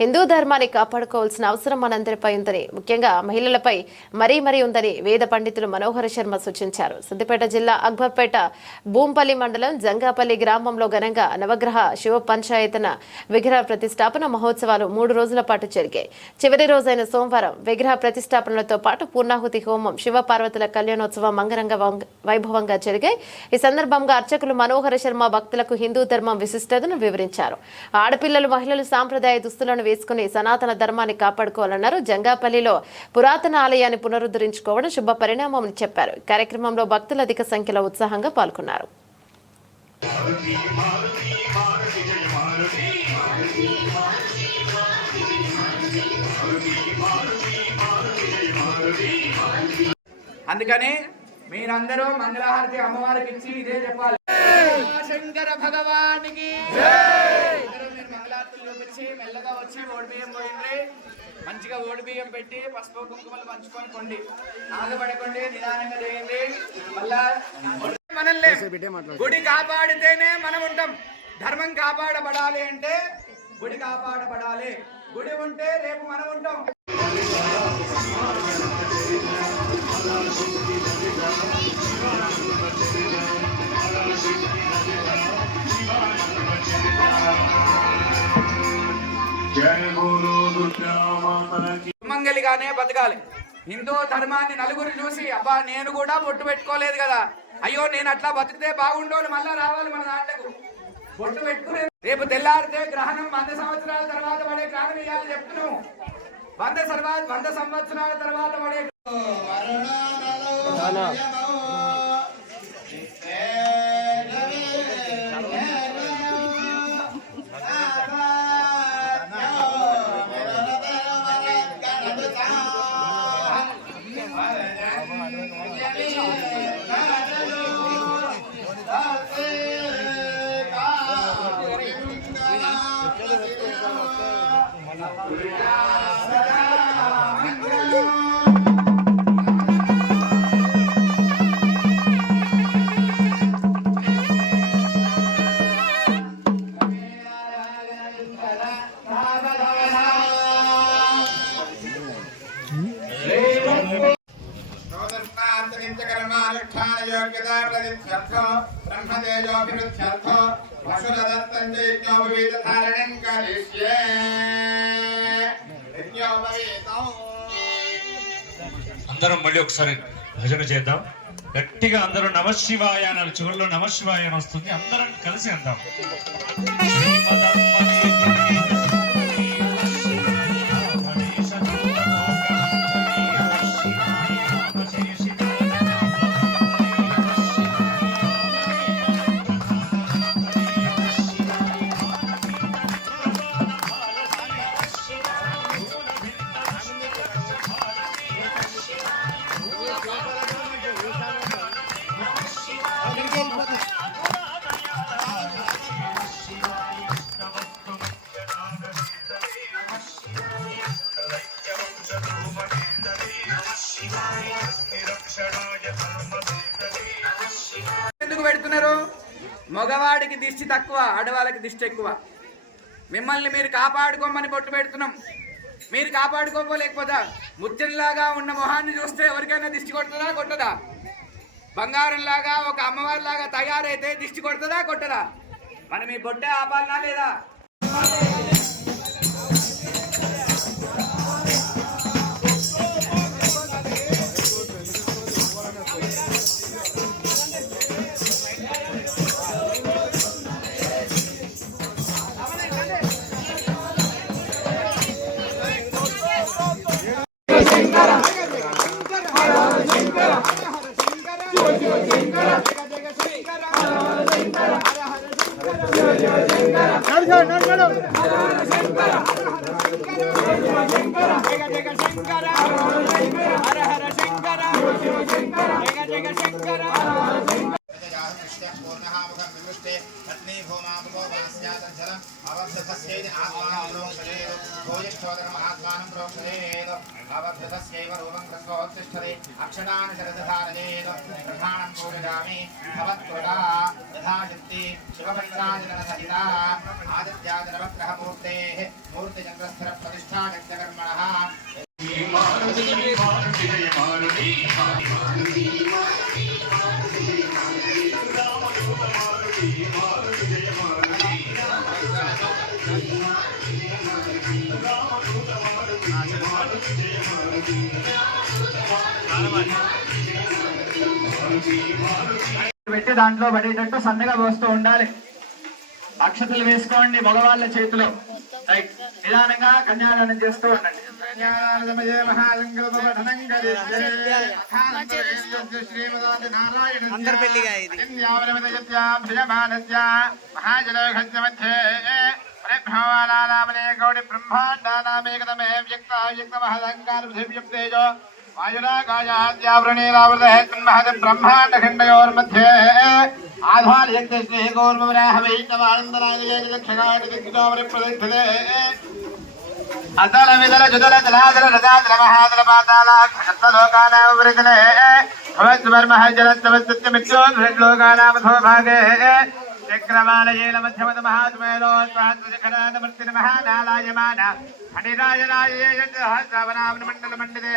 హిందూ ధర్మాన్ని కాపాడుకోవాల్సిన అవసరం మనందరిపై ఉందని ముఖ్యంగా మహిళలపై మరీ మరీ ఉందని వేద పండితులు మనోహర శర్మ సూచించారు. సిద్దిపేట జిల్లా అక్బర్పేట భూంపల్లి మండలం జంగాపల్లి గ్రామంలో ఘనంగా నవగ్రహ శివ పంచాయతన విగ్రహ ప్రతిష్టాపన మహోత్సవాలు మూడు రోజుల పాటు జరిగాయి. చివరి రోజైన సోమవారం విగ్రహ ప్రతిష్టాపనలతో పాటు పూర్ణాహుతి హోమం శివ పార్వతుల కళ్యాణోత్సవం మంగరంగ వైభవంగా జరిగాయి. ఈ సందర్భంగా అర్చకులు మనోహర శర్మ భక్తులకు హిందూ ధర్మం విశిష్టతను వివరించారు. ఆడపిల్లలు మహిళలు సాంప్రదాయ దుస్తులను వేసుకుని సనాతన ధర్మాన్ని కాపాడుకోవాలన్నారు. జంగాపల్లిలో పురాతన ఆలయాన్ని పునరుద్ధరించుకోవడం శుభ పరిణామం చెప్పారు. ఈ కార్యక్రమంలో భక్తులు అధిక సంఖ్యలో ఉత్సాహంగా పాల్గొన్నారు. అందుకని మీరందరూ మంగళహారతి అమ్మవారికి ఇచ్చి ఇదే చెప్పాలి. శంకర భగవానికి. చూపించి మెల్లగా వచ్చి ఓడి బియ్యం పోయింది మంచిగా ఓడి బియ్యం పెట్టి పసుపు కుంకుమలు పంచుకొని కొండి. ఆగబడకండి నిదానంగా చేయండి మళ్ళా మనల్ని గుడి కాపాడితేనే మనం ఉంటాం. ధర్మం కాపాడబడాలి అంటే గుడి కాపాడబడాలి. గుడి ఉంటే రేపు మనం ఉంటాం. మాతా కీ సుమంగలిగానే బతకాలి. హిందూ ధర్మాన్ని నలుగురు చూసి అబ్బా నేను కూడా బొట్టు పెట్టుకోలేదు కదా. అయ్యో నేను అట్లా బతికితే బాగుండోలు మళ్ళా రావాలి మన దాంట్లకు. బొట్టు పెట్టుకునే రేపు తెల్లారితే గ్రహణం వంద సంవత్సరాల తర్వాత పడే గ్రహణం ఇవ్వాలి చెప్తున్నావు వంద సర్వా వంద సంవత్సరాల తర్వాత పడే 预备起 అందరం మళ్ళీ ఒకసారి భజన చేద్దాం. గట్టిగా అందరూ నమశివాయ అనాలి చివరిలో నమశివాయ అని వస్తుంది. అందరం కలిసి అందాం మగవాడికి దిష్టి తక్కువ ఆడవాళ్ళకి దిష్టి ఎక్కువ. మిమ్మల్ని మీరు కాపాడుకోమని బొట్టు పెడుతున్నాం. మీరు కాపాడుకోపోలేకపోతే. ముత్యంలాగా ఉన్న మొహాన్ని చూస్తే ఎవరికైనా దిష్టి కొడుతుందా కొట్టదా? బంగారంలాగా ఒక అమ్మవారిలాగా తయారైతే దిష్టి కొడుతుందా కొట్టదా? మనం ఈ బొట్టే ఆపాలనా లేదా? नमस्ते पत्नी भूमापको वास्यातञ्चलम् अवभृतस्यैति आत्मानं प्रोक्षरेत् भूयिष्ठोदरम् आत्मानं प्रोक्षरेत् अवभृतस्यैव रूपं कृत्वोत्तिष्ठति। अक्षतान् शरदधारयेत् प्रधानं पूजयामि। भवत्कृता यथाशक्ति। शिवपञ्चाजनसहिता आदित्यादिनवग्रहमूर्तेः। मूर्तिचन्द्रस्थिरप्रतिष्ठा यज्ञकर्मणः मारुति मारुति मारुति। పెట్టి దాంట్లో పడేటట్టు సన్నగా పోస్తూ ఉండాలి. అక్షతలు వేసుకోండి మగవాళ్ళ చేతిలో. రైట్. నిదానంగా కన్యాదానం చేస్తూ ఉండండి. అందరి పెళ్ళిగా ఇది బ్రహ్మాండానామేకతమే परिभ्रमाणानामने गौडि ब्रह्माण्डानामेकतमे व्यक्ताव्यक्तमहदङ्कारपृथिव्यं तेजो वायुरागायाद्यावृणीरावृतः तन्महति ब्रह्माण्डखण्डयोर्मध्ये आधार्यन्ते स्नेहि गौर्मविराहवैष्णवानन्दनादिगेकचक्षकाटिदिग्विजोमरिप्रतिष्ठते अतल विदल जुदल जलादल रदादल महादल पातालाक्षलोकानामवृतले भवद्वर्मः जलस्तवस्तुत्यमित्योद्लोकानामथो भागे వృతలే మధ్యమత జలత్తమస్తమిత్యోద్భృలోకానామథో భాగే చక్రమాలయేన మహానాలాయమాన హణిరాజరాజేయశ్రావణావన మండల మండితే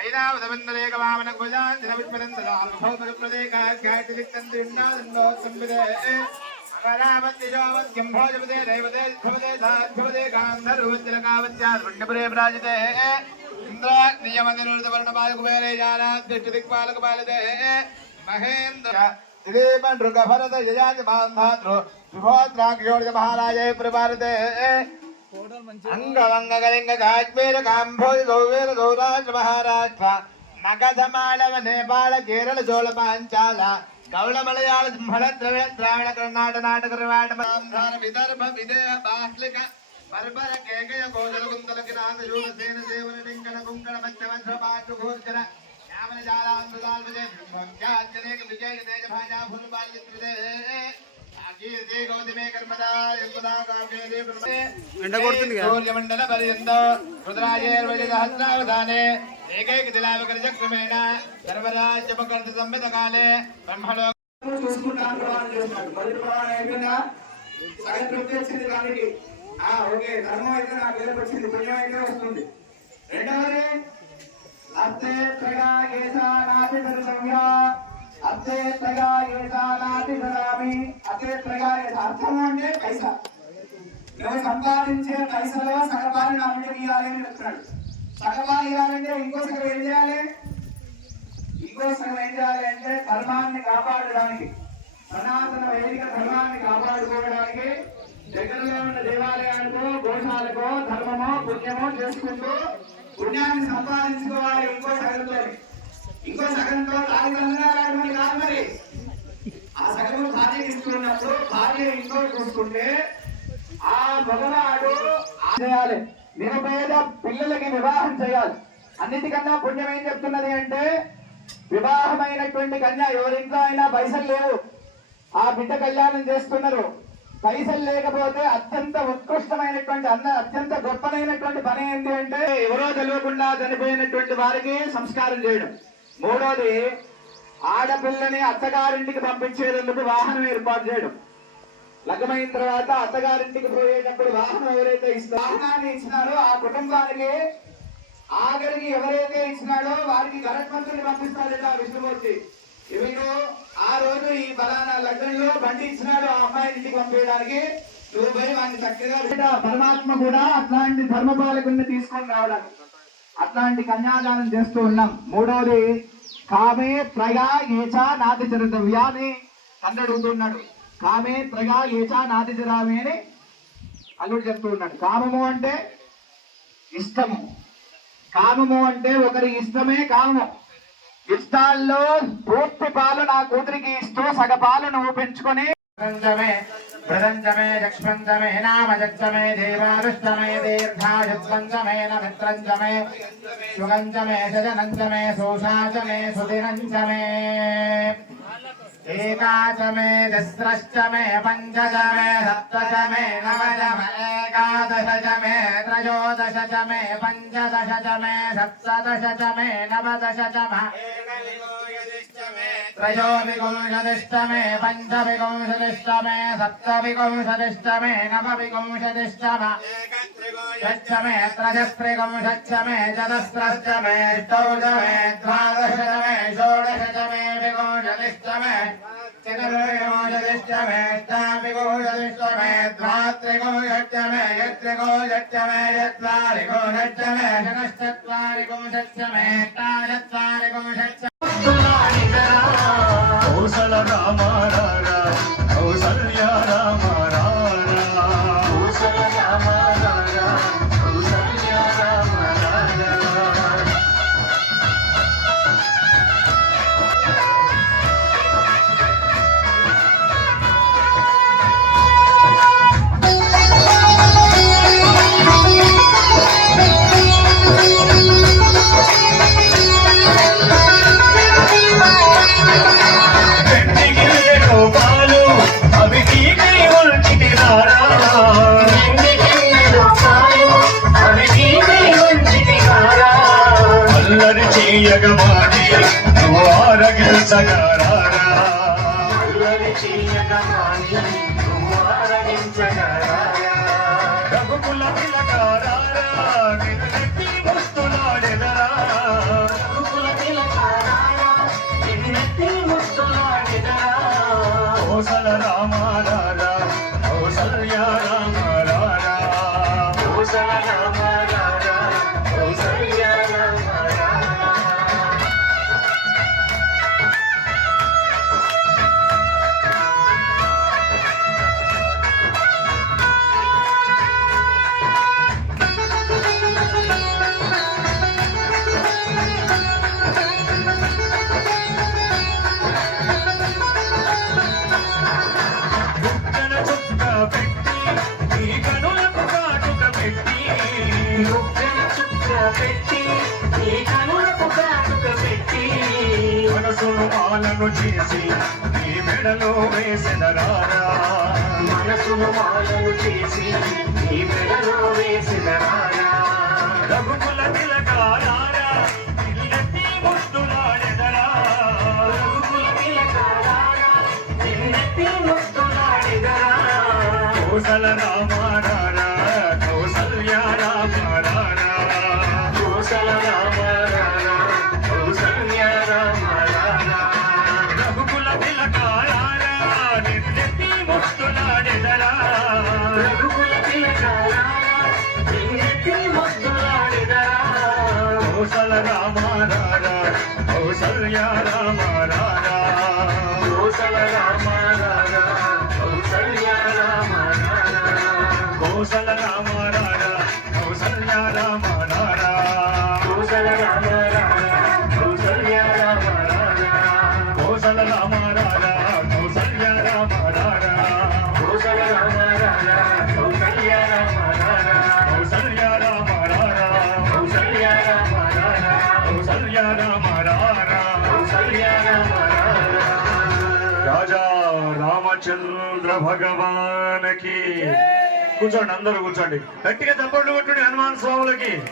ఐరావదవందరేక వామన భుజాంతిన విస్మదంతరామభౌమప్రదేకాఖ్యాతిరిక్తంత్రిన్నాదండో సంవిదే పరామత్యజోమత్యం భోజపదే దైవదే ధ్రువదే సాధ్యువదే ప్రాజితే ఇంద్ర పాలదే మహేంద్ర దిలీపండ్రుక భరత యజాతి బాంధాతృ సుభోత్రాక్షోడిత మహారాజే ప్రభారతే అంగవంగ గలింగ కాశ్మీర కాంభోజ గౌవీర గౌరాష్ట్ర మహారాష్ట్ర మగధమాళవ నేపాళ కేరళ చోళ పాంచాల కౌళ మలయాళ సింహళ ద్రవిడ ద్రావిడ కర్ణాటక నాటక రవాడ ఆంధ్ర విదర్భ విదేహ బాహ్లిక పర్బర కేకయ కోజల గుంతల కిరాత శూల సేన సేవన లింకణ కుంకణ పంచవంశ పాటు గోచర యావన జాలాంధ్రదాల్ విజయ బ్రహ్మ్యాజ్జనేక విజయ తేజ భాజా భూమి బాల్యత్రిదే కీర్తి గౌతమే కర్మదా యంకుదా కావ్యేది బ్రహ్మే ఎండగొడుతుంది కదా. సూర్యమండల పర్యంత రుద్రాజేర్వజ సహస్రావధానే ఏకైక దిలావకర చక్రమేణ సర్వరాజ్యపకర్త సంహిత కాలే బ్రహ్మలో చూసుకుంటాను ప్రమాణం చేస్తున్నాడు మొదటి ప్రమాణం అయిపోయిందా సగం తృప్తి వచ్చింది దానికి ఆ ఓకే ధర్మం అయితే నాకు పేరు వచ్చింది పుణ్యం అయితే వస్తుంది రెండవది అత్తే త్రగా ఏసా నాటి సంధ్య అత్తే త్రగా ఏసా నాటి అత్తే త్రగా ఏసా అర్థం అంటే పైసా. నువ్వు సంపాదించే పైసలో సగభాగం అమ్మకి ఇవ్వాలని చెప్తున్నాడు. సగభాగం ఇవ్వాలంటే ఇంకో సగం ఏం చేయాలి? ఇంకో సగం ఏం చేయాలి అంటే ధర్మాన్ని కాపాడడానికి సనాతన వైదిక ధర్మాన్ని కాపాడుకోవడానికి దగ్గరలో ఉన్న దేవాలయానికో గోశాలకో ధర్మమో పుణ్యమో చేసుకుంటూ పుణ్యాన్ని సంపాదించుకోవాలి. ఇంకో సగంతో ఇంకో సగంతో తాగిదండరాడమని కాదు మరి. ఆ సగము భార్య ఇస్తున్నప్పుడు భార్య ఇంట్లో చూసుకుంటే ఆ మగవాడు చేయాలి నిరుపేద పిల్లలకి వివాహం చేయాలి. అన్నిటికన్నా పుణ్యం ఏం చెప్తున్నది అంటే వివాహమైనటువంటి కన్యా ఎవరింట్లో అయినా పైసలు లేవు. ఆ బిడ్డ కళ్యాణం చేస్తున్నారు. పైసలు లేకపోతే అత్యంత ఉత్కృష్టమైనటువంటి అన్న అత్యంత గొప్పనైనటువంటి పని ఏంటి అంటే ఎవరో తెలియకుండా చనిపోయినటువంటి వారికి సంస్కారం చేయడం. మూడోది ఆడపిల్లని అత్తగారింటికి పంపించేందుకు వాహనం ఏర్పాటు చేయడం. లగ్నమైన తర్వాత అత్తగారింటికి పోయేటప్పుడు వాహనం ఎవరైతే ఇస్తారో వాహనాన్ని ఇచ్చినారో ఆ కుటుంబానికి ఆఖరికి ఎవరైతే ఇచ్చినాడో వారికి గరత్మంతుని పంపిస్తాడట ఆ విష్ణుమూర్తి. ఇవి ఆ బలానా లగ్నంలో బండి ఇచ్చినాడు ఆ అమ్మాయి ఇంటికి పంపించడానికి నువ్వు పోయి వాడిని చక్కగా పరమాత్మ కూడా అట్లాంటి ధర్మపాలకుని తీసుకొని రావడానికి. అట్లాంటి కన్యాదానం చేస్తూ ఉన్నాం. మూడవది కామే ప్రగా ఏచా నాతి చరితవ్యా అని తండ్రి అడుగుతున్నాడు కామే ప్రగా ఏచా నాతి చరామి అని అల్లుడు చెప్తూ ఉన్నాడు. కామము అంటే ఇష్టము. కామము అంటే ఒకరి ఇష్టమే కామము. ఇష్టాల్లో పూర్తి పాలు నా కూతురికి ఇస్తూ సగ పాలు నువ్వు పెంచుకొని ప్రపంచమే ప్రపంచమే యక్ష్పంచమే నామజచ్చమే దేవానుష్టమే దీర్ఘాయుత్వంచమే నమిత్రంచమే శుగంచమే శజనంచమే एकाच मे तिस्रश्च मे पञ्च मे सप्त च मे नव च मे एकादश च मे त्रयोदश च मे पञ्चदश च मे सप्तदश च मे नवदश च मे त्रयोविंशतिश्च मे पञ्चविंशतिश्च मे सप्तविंशतिश्च मे नवविंशतिश्च म षच्च मे त्रयस्त्रिंशच्च मे चतस्रश्च मे अष्टौ च मे द्वादश అల్లరి చేయగమాడి నువ్వు రఘుకుల ముస్తులాడెదరా రఘుకుల నిన్నెత్తి ముస్తులాడెదరా కోసల మాలను చేసి ఈ మెడలో వేసిన రారా. మనసును మాలను చేసి ఈ మెడలో వేసిన రారా. రఘుకుల రఘుకుల తిలకారారా నిన్నెత్తి ముద్దులాడెదరా కోసల రామారారా కౌసల్య రామారారా కోసల రామారారా కౌసల్య రామారారా భగవానకి. కూర్చోండి అందరూ కూర్చోండి. గట్టిగా తప్పట్లు కొట్టండి హనుమాన్ స్వాములకి.